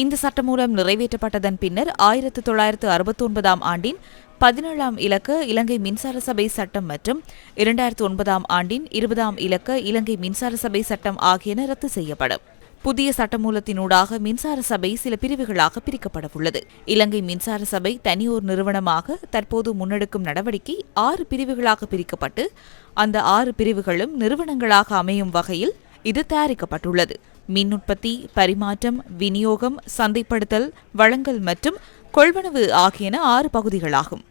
இந்த சட்டமூலம் நிறைவேற்றப்பட்டதன் பின்னர் 1969 ஆண்டின் 17ஆம் இலக்க இலங்கை மின்சார சபை சட்டம் மற்றும் 2009 ஆண்டின் 20ஆம் இலக்க இலங்கை மின்சார சபை சட்டம் ஆகியன ரத்து செய்யப்படும். புதிய சட்டமூலத்தினூடாக மின்சார சபை சில பிரிவுகளாக பிரிக்கப்படவுள்ளது. இலங்கை மின்சார சபை தனியோர் நிறுவனமாக தற்போது முன்னெடுக்கும் நடவடிக்கை 6 பிரிவுகளாக பிரிக்கப்பட்டு அந்த 6 பிரிவுகளும் நிறுவனங்களாக அமையும் வகையில் இது தயாரிக்கப்பட்டுள்ளது. மின் உற்பத்தி, பரிமாற்றம், விநியோகம், சந்தைப்படுத்தல், வழங்கல் மற்றும் கொள்வனவு ஆகியன 6 பகுதிகளாகும்.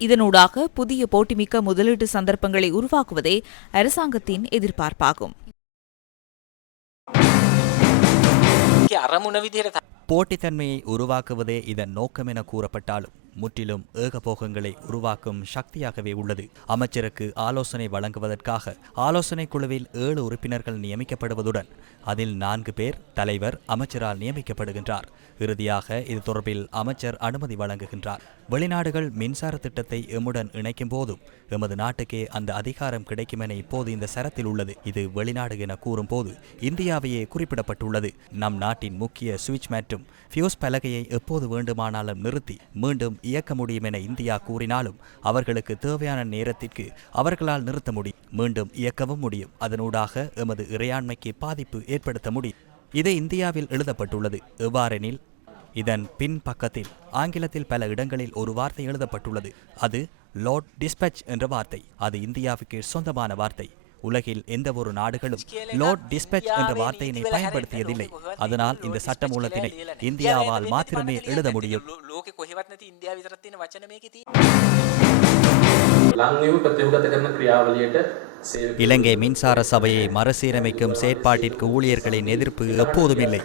இதனூடாக புதிய போட்டிமிக்க முதலீட்டு சந்தர்ப்பங்களை உருவாக்குவதே அரசாங்கத்தின் எதிர்பார்ப்பாகும். போட்டித்தன்மையை உருவாக்குவதே இதன் நோக்கம் என கூறப்பட்டாலும் முற்றிலும் ஏகபோகங்களை உருவாக்கும் சக்தியாகவே உள்ளது. அமைச்சருக்கு ஆலோசனை வழங்குவதற்காக ஆலோசனை குழுவில் 7 உறுப்பினர்கள் நியமிக்கப்படுவதுடன் அதில் 4 பேர் தலைவர் அமைச்சரால் நியமிக்கப்படுகின்றார். இறுதியாக இது தொடர்பில் அமைச்சர் அனுமதி வழங்குகின்றார். வெளிநாடுகள் மின்சார திட்டத்தை எம்முடன் இணைக்கும் போதும் எமது நாட்டுக்கே அந்த அதிகாரம் கிடைக்கும் என இப்போது இந்த சரத்தில் உள்ளது. இது வெளிநாடு என கூறும் போது இந்தியாவையே குறிப்பிடப்பட்டுள்ளது. நம் நாட்டின் முக்கிய சுவிட்ச் மற்றும் ஃபியூஸ் பலகையை எப்போது வேண்டுமானாலும் நிறுத்தி மீண்டும் இயக்க முடியும் என இந்தியா கூறினாலும் அவர்களுக்கு தேவையான நேரத்திற்கு அவர்களால் நிறுத்த முடியும், மீண்டும் இயக்கவும் முடியும். அதனூடாக எமது இறையாண்மைக்கு பாதிப்பு ஏற்படுத்த முடியும். இது இந்தியாவில் எழுதப்பட்டுள்ளது. எவ்வாறெனில் இதன் பின் பக்கத்தில் ஆங்கிலத்தில் பல இடங்களில் ஒரு வார்த்தை எழுதப்பட்டுள்ளது. அது லார்ட் டிஸ்பேட்ச் என்ற வார்த்தை. அது இந்தியாவுக்கு சொந்தமான வார்த்தை. உலகில் எந்த ஒரு நாடுகளும் லார்ட் டிஸ்பேட்ச் என்ற வார்த்தையினை பயன்படுத்தியதில்லை. அதனால் இந்த சட்டமூலத்தினை இந்தியாவால் மாத்திரமே எழுத முடியும். இலங்கை மின்சார சபையை மறுசீரமைக்கும் செயற்பாட்டிற்கு ஊழியர்களின் எதிர்ப்பு எப்போதும் இல்லை.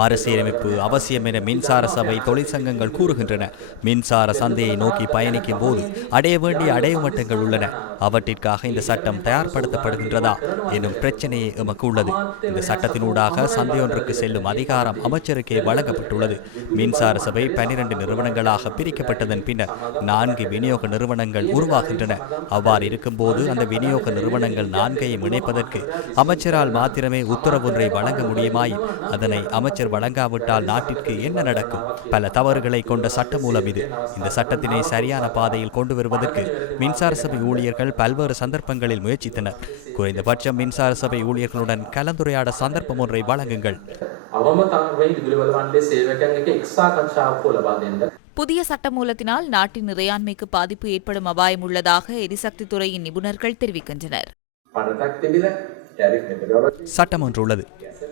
மறுசீரமைப்பு அவசியம் என மின்சார சபை தொழிற்சங்கங்கள் கூறுகின்றன. மின்சார சந்தையை நோக்கி பயணிக்கும் போது அடைய வேண்டிய அடைவுமட்டங்கள் உள்ளன. அவற்றிற்காக இந்த சட்டம் தயார்படுத்தப்படுகின்றதா எனும் பிரச்சனையே எமக்கு உள்ளது. இந்த சட்டத்தினூடாக சந்தையொன்றுக்கு செல்லும் அதிகாரம் அமைச்சருக்கே வழங்கப்பட்டுள்ளது. மின்சார சபை 12 நிறுவனங்களாக பிரிக்கப்பட்டதன் பின்னர் 4 விநியோக நிறுவனங்கள் உருவாகின்றன. அவ்வாறு இருக்கும்போது அந்த விநியோக நிறுவனங்கள் 4ஐயும் இணைப்பதற்கு அமைச்சரால் மாத்திரமே உத்தரவு ஒன்றை வழங்க முடியுமாயின் அதனை அமைச்சர் வழங்காவிட்டால் நாட்டிற்கு என்ன நடக்கும்? பல தவறுகளை கொண்ட சட்டமூலம் இது. இந்த சட்டத்தினை சரியான பாதையில் கொண்டு வருவதற்கு மின்சார சபை ஊழியர்கள் பல்வேறு சந்தர்ப்பங்களில் முயற்சித்தனர். குறைந்தபட்சம் மின்சார சபை ஊழியர்களுடன் கலந்துரையாட சந்தர்ப்பம் ஒன்றை வழங்குங்கள். புதிய சட்டமூலத்தினால் நாட்டின் இறையாண்மைக்கு பாதிப்பு ஏற்படும் அபாயம் உள்ளதாக எரிசக்தி துறையின் நிபுணர்கள் தெரிவிக்கின்றனர். சட்டம் ஒன்று உள்ளது,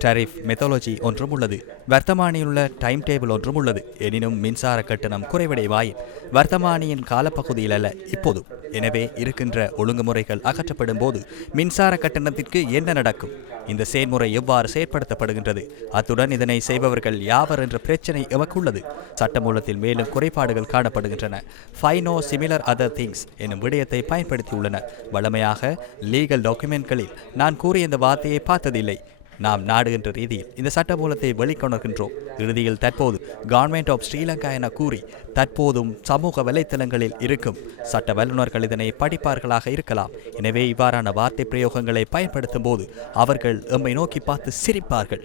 டாரிஃப் மெத்தோலஜி ஒன்றும் உள்ளது, வர்த்தமானியில் டைம் டேபிள் ஒன்றும் உள்ளது. எனினும் மின்சார கட்டணம் குறைவடைவாயின் வர்த்தமானியின் காலப்பகுதியில் அல்ல, இப்போதும். எனவே இருக்கின்ற ஒழுங்குமுறைகள் அகற்றப்படும் போது மின்சார கட்டணத்திற்கு என்ன நடக்கும்? இந்த செயல்முறை எவ்வாறு செயற்படுத்தப்படுகின்றது? அத்துடன் இதனை செய்பவர்கள் யாவர் என்ற பிரச்சனை எமக்குள்ளது. சட்டமூலத்தில் மேலும் குறைபாடுகள் காணப்படுகின்றன. ஃபைனோ சிமிலர் அதர் திங்ஸ் எனும் விடயத்தை பயன்படுத்தியுள்ளனர். வழமையாக லீகல் டாக்குமெண்ட்களில் நான் கூறிய இந்த வார்த்தையை பார்த்ததில்லை. நாம் நாடு என்ற ரீதியில் இந்த சட்டமூலத்தை வெளிக்கொணர்கின்றோம். இறுதியில் தற்போது கவர்மெண்ட் ஆஃப் ஸ்ரீலங்கா என கூறி தற்போதும் சமூக வலைத்தளங்களில் இருக்கும் சட்ட வல்லுநர்கள் இதனை படிப்பார்களாக இருக்கலாம். எனவே இவ்வாறான வார்த்தை பிரயோகங்களை பயன்படுத்தும் போது அவர்கள் எம்மை நோக்கி பார்த்து சிரிப்பார்கள்.